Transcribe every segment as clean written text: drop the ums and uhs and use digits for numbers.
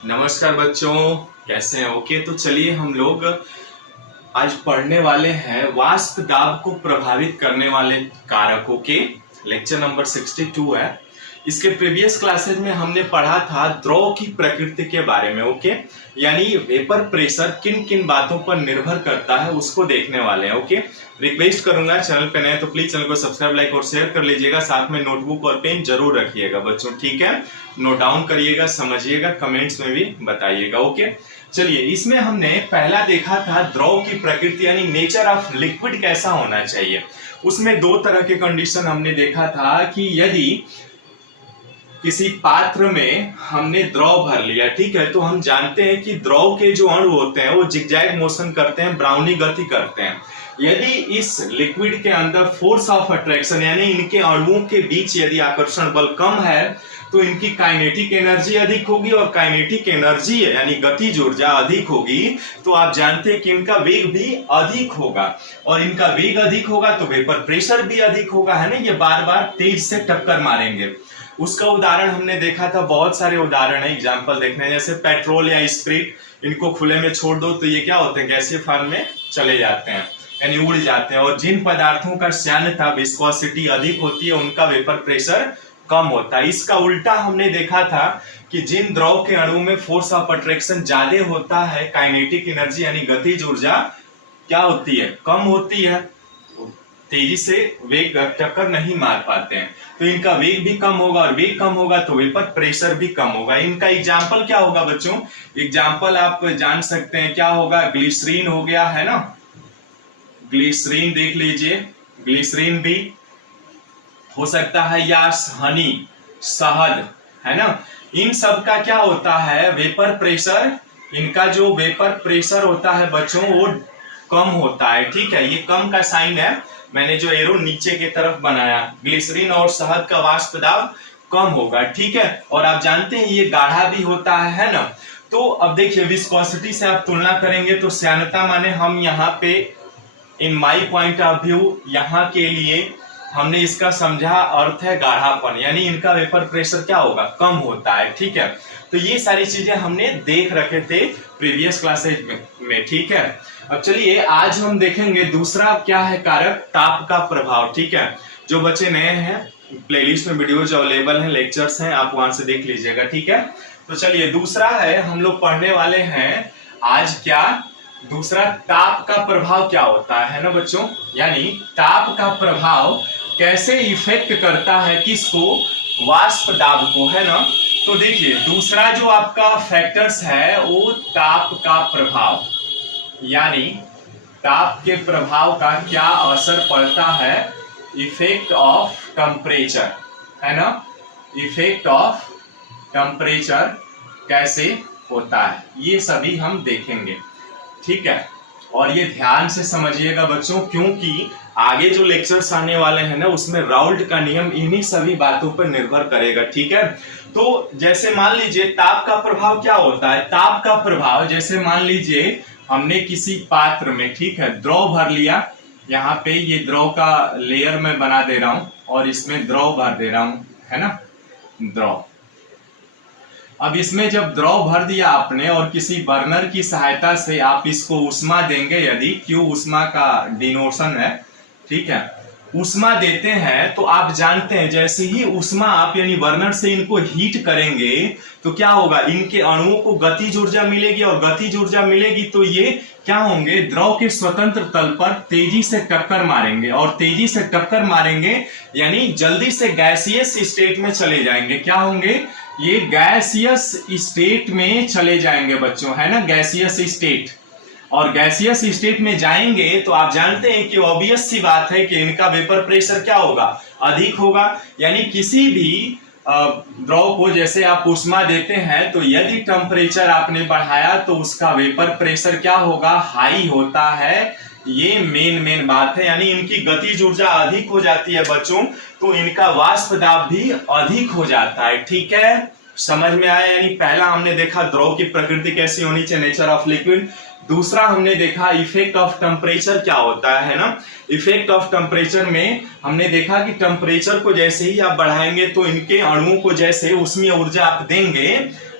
नमस्कार बच्चों, कैसे हैं? ओके, तो चलिए हम लोग आज पढ़ने वाले हैं वाष्प दाब को प्रभावित करने वाले कारकों के लेक्चर नंबर 62 है। इसके प्रीवियस क्लासेज में हमने पढ़ा था द्रव की प्रकृति के बारे में। ओके, यानी वेपर प्रेशर किन किन बातों पर निर्भर करता है उसको देखने वाले हैं। ओके, रिक्वेस्ट करूंगा चैनल पे नए तो प्लीज चैनल को सब्सक्राइब, लाइक और शेयर कर लीजिएगा। साथ में नोटबुक और पेन जरूर रखिएगा बच्चों, ठीक है? नोट डाउन करिएगा, समझिएगा, कमेंट्स में भी बताइएगा। ओके, चलिए इसमें हमने पहला देखा था द्रव की प्रकृति यानी नेचर ऑफ लिक्विड कैसा होना चाहिए। उसमें दो तरह के कंडीशन हमने देखा था कि यदि किसी पात्र में हमने द्रव भर लिया, ठीक है, तो हम जानते हैं कि द्रव के जो अणु होते हैं वो जिगजैग मोशन करते हैं, ब्राउनी गति करते हैं। यदि इस लिक्विड के अंदर फोर्स ऑफ अट्रैक्शन यानी इनके अणुओं के बीच यदि आकर्षण बल कम है तो इनकी काइनेटिक एनर्जी अधिक होगी, और काइनेटिक एनर्जी यानी गतिज ऊर्जा अधिक होगी तो आप जानते हैं कि इनका वेग भी अधिक होगा, और इनका वेग अधिक होगा तो वेपर प्रेशर भी अधिक होगा, है ना? ये बार बार तेज से टक्कर मारेंगे। उसका उदाहरण हमने देखा था, बहुत सारे उदाहरण है, एग्जाम्पल देखने, जैसे पेट्रोल या स्प्रिट, इनको खुले में छोड़ दो तो ये क्या होते हैं, गैसीय फॉर्म में चले जाते हैं यानी उड़ जाते हैं। और जिन पदार्थों का श्यानता विस्कोसिटी अधिक होती है उनका वेपर प्रेशर कम होता है। इसका उल्टा हमने देखा था कि जिन द्रव के अणु में फोर्स ऑफ अट्रैक्शन ज्यादा होता है, काइनेटिक एनर्जी यानी गतिज ऊर्जा क्या होती है, कम होती है, तेजी से वेग टक्कर नहीं मार पाते हैं, तो इनका वेग भी कम होगा, और वेग कम होगा तो वेपर प्रेशर भी कम होगा। इनका एग्जाम्पल क्या होगा बच्चों? एग्जाम्पल आप जान सकते हैं क्या होगा, ग्लिसरीन हो गया, है ना? ग्लिसरीन देख लीजिए, ग्लिसरीन भी हो सकता है, या हनी, शहद, है ना? इन सब का क्या होता है, वेपर प्रेशर, इनका जो वेपर प्रेशर होता है बच्चों वो कम होता है, ठीक है? ये कम का साइन है, मैंने जो एरो नीचे की तरफ बनाया। ग्लिसरीन और शहद का वाष्प दाब कम होगा, ठीक है? और आप जानते हैं ये गाढ़ा भी होता है ना? तो अब देखिए विस्कोसिटी से आप तुलना करेंगे तो श्यानता माने हम यहाँ पे इन माई पॉइंट ऑफ व्यू यहाँ के लिए हमने इसका समझा अर्थ है गाढ़ापन, यानी इनका वेपर प्रेशर क्या होगा, कम होता है, ठीक है? तो ये सारी चीजें हमने देख रखे थे प्रीवियस क्लासेज में, ठीक है? अब चलिए आज हम देखेंगे दूसरा क्या है कारक, ताप का प्रभाव, ठीक है? जो बच्चे नए हैं प्लेलिस्ट में वीडियो जो अवेलेबल है, लेक्चर्स हैं, आप वहां से देख लीजिएगा, ठीक है? तो चलिए दूसरा है, हम लोग पढ़ने वाले हैं आज क्या, दूसरा ताप का प्रभाव क्या होता है ना बच्चों? यानी ताप का प्रभाव कैसे इफेक्ट करता है किसको, वाष्प दाब को, है ना? तो देखिए दूसरा जो आपका फैक्टर्स है वो ताप का प्रभाव, यानी ताप के प्रभाव का क्या असर पड़ता है, इफेक्ट ऑफ टेम्परेचर, है ना? इफेक्ट ऑफ टेम्परेचर कैसे होता है ये सभी हम देखेंगे, ठीक है? और ये ध्यान से समझिएगा बच्चों, क्योंकि आगे जो लेक्चर्स आने वाले हैं ना उसमें राउल्ट का नियम इन्हीं सभी बातों पर निर्भर करेगा, ठीक है? तो जैसे मान लीजिए ताप का प्रभाव क्या होता है, ताप का प्रभाव जैसे मान लीजिए हमने किसी पात्र में, ठीक है, द्रव भर लिया, यहाँ पे ये द्रव का लेयर में बना दे रहा हूं और इसमें द्रव भर दे रहा हूं, है ना? द्रव, अब इसमें जब द्रव भर दिया आपने और किसी बर्नर की सहायता से आप इसको उष्मा देंगे, यदि क्यू उष्मा का डिनोशन है, ठीक है, उष्मा देते हैं तो आप जानते हैं जैसे ही उष्मा आप यानी बर्नर से इनको हीट करेंगे तो क्या होगा, इनके अणुओं को गतिज ऊर्जा मिलेगी, और गतिज ऊर्जा मिलेगी तो ये क्या होंगे, द्रव के स्वतंत्र तल पर तेजी से टक्कर मारेंगे, और तेजी से टक्कर मारेंगे यानी जल्दी से गैसियस स्टेट में चले जाएंगे, क्या होंगे, ये गैसियस स्टेट में चले जाएंगे बच्चों, है ना? गैसियस स्टेट, और गैसियस स्टेट में जाएंगे तो आप जानते हैं कि ऑब्वियस सी बात है कि इनका वेपर प्रेशर क्या होगा, अधिक होगा। यानी किसी भी द्रव को जैसे आप उष्मा देते हैं तो यदि टेम्परेचर आपने बढ़ाया तो उसका वेपर प्रेशर क्या होगा, हाई होता है। ये मेन बात है, यानी इनकी गतिज ऊर्जा अधिक हो जाती है बच्चों, तो इनका वाष्प दाब भी अधिक हो जाता है, ठीक है? समझ में आया? यानी पहला हमने देखा द्रव की प्रकृति कैसी होनी चाहिए, नेचर ऑफ लिक्विड। दूसरा हमने देखा इफेक्ट ऑफ टेम्परेचर क्या होता है ना? इफेक्ट ऑफ टेम्परेचर में हमने देखा कि टेम्परेचर को जैसे ही आप बढ़ाएंगे तो इनके अणुओं को जैसे ऊष्मीय ऊर्जा आप देंगे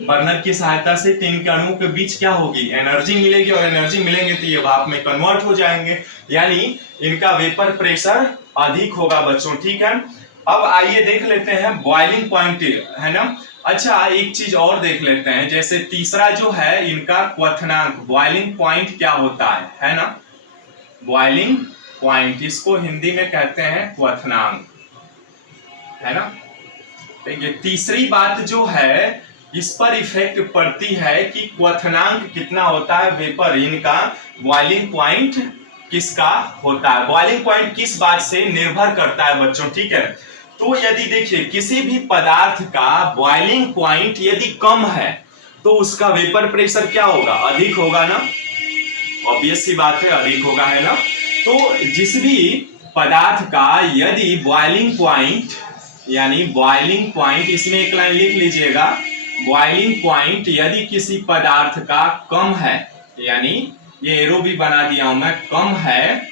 बर्नर की सहायता से तीन के अणुओं के बीच क्या होगी, एनर्जी मिलेगी, और एनर्जी मिलेंगे तो ये भाप में कन्वर्ट हो जाएंगे, यानी इनका वेपर प्रेशर अधिक होगा बच्चों। ठीक है, अब आइए देख लेते हैं बॉइलिंग पॉइंट, है ना। अच्छा, एक चीज और देख लेते हैं, जैसे तीसरा जो है इनका क्वथनांक, बॉइलिंग पॉइंट क्या होता है ना। बॉइलिंग पॉइंट, इसको हिंदी में कहते हैं क्वथनांक, है ना। तो ये तीसरी बात जो है इस पर इफेक्ट पड़ती है कि क्वथनांक कितना होता है वेपर, इनका बॉइलिंग पॉइंट किसका होता है, बॉइलिंग पॉइंट किस बात से निर्भर करता है बच्चों। ठीक है, तो यदि देखिए किसी भी पदार्थ का बॉइलिंग पॉइंट यदि कम है तो उसका वेपर प्रेशर क्या होगा, अधिक होगा ना, ऑब्वियस सी बात है, अधिक होगा, है ना। तो जिस भी पदार्थ का यदि बॉइलिंग पॉइंट, यानी बॉइलिंग पॉइंट, इसमें एक लाइन लिख लीजिएगा, बॉइलिंग पॉइंट यदि किसी पदार्थ का कम है, यानी ये एरो भी बना दिया हूं मैं, कम है,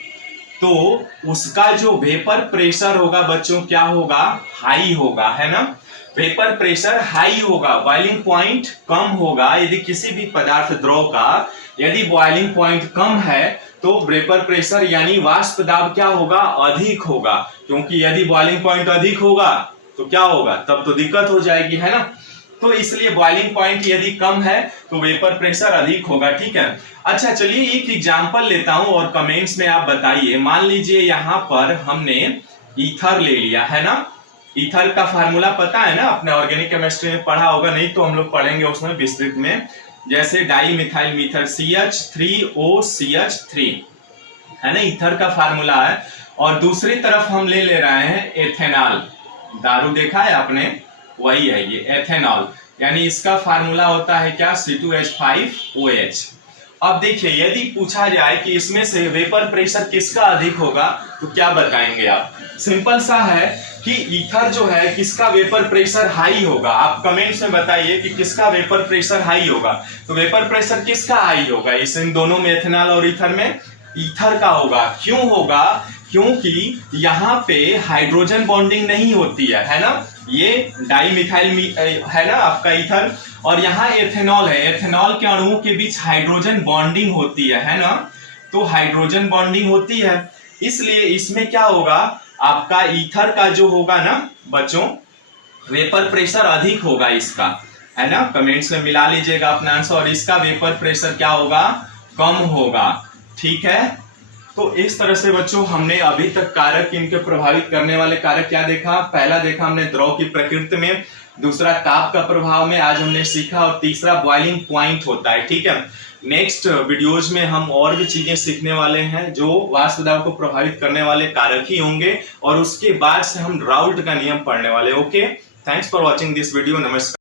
तो उसका जो वेपर प्रेशर होगा बच्चों क्या होगा, हाई होगा, है ना। वेपर प्रेशर हाई होगा, बॉइलिंग पॉइंट कम होगा। यदि किसी भी पदार्थ द्रव का यदि बॉइलिंग पॉइंट कम है तो वेपर प्रेशर यानी वाष्प दाब क्या होगा, अधिक होगा, क्योंकि यदि बॉइलिंग पॉइंट अधिक होगा तो क्या होगा, तब तो दिक्कत हो जाएगी, है ना। तो इसलिए बॉइलिंग पॉइंट यदि कम है तो वेपर प्रेशर अधिक होगा। ठीक है, अच्छा चलिए एक एग्जांपल लेता हूं और कमेंट्स में आप बताइए। मान लीजिए यहां पर हमने ईथर ले लिया, है ना। ईथर का फार्मूला पता है ना, अपने ऑर्गेनिक केमिस्ट्री में पढ़ा होगा, नहीं तो हम लोग पढ़ेंगे उसमें विस्तृत में। जैसे डाई मिथाइल मीथर CH3OCH3, है ना, ईथर का फार्मूला है। और दूसरी तरफ हम ले रहे हैं एथेनॉल, दारू देखा है आपने, वही है ये एथेनॉल, यानी इसका फार्मूला होता है क्या, C2H5OH। अब देखिए यदि पूछा जाए कि इसमें से वेपर प्रेशर किसका अधिक होगा तो क्या बताएंगे आप, सिंपल सा है कि ईथर जो है किसका वेपर प्रेशर हाई होगा, आप कमेंट्स में बताइए कि किसका वेपर प्रेशर हाई होगा। तो वेपर प्रेशर किसका हाई होगा, इस इन दोनों में, एथेनॉल और ईथर में, ईथर का होगा। क्यों होगा, क्योंकि यहाँ पे हाइड्रोजन बॉन्डिंग नहीं होती है ना, ये डाई मिथाइल है ना आपका ईथर, और यहाँ एथेनॉल है, एथेनॉल के अणुओं के बीच हाइड्रोजन बॉन्डिंग होती है ना, तो हाइड्रोजन बॉन्डिंग होती है, इसलिए इसमें क्या होगा, आपका ईथर का जो होगा ना बच्चों, वेपर प्रेशर अधिक होगा इसका, है ना। कमेंट्स में मिला लीजिएगा अपना आंसर, और इसका वेपर प्रेशर क्या होगा, कम होगा। ठीक है, तो इस तरह से बच्चों हमने अभी तक कारक, इनके प्रभावित करने वाले कारक क्या देखा, पहला देखा हमने द्रव की प्रकृति में, दूसरा ताप का प्रभाव में आज हमने सीखा, और तीसरा बॉइलिंग पॉइंट होता है। ठीक है, नेक्स्ट वीडियोज में हम और भी चीजें सीखने वाले हैं जो वाष्प दाब को प्रभावित करने वाले कारक ही होंगे, और उसके बाद से हम राउल्ट का नियम पढ़ने वाले। Okay, thanks for watching this video, नमस्कार।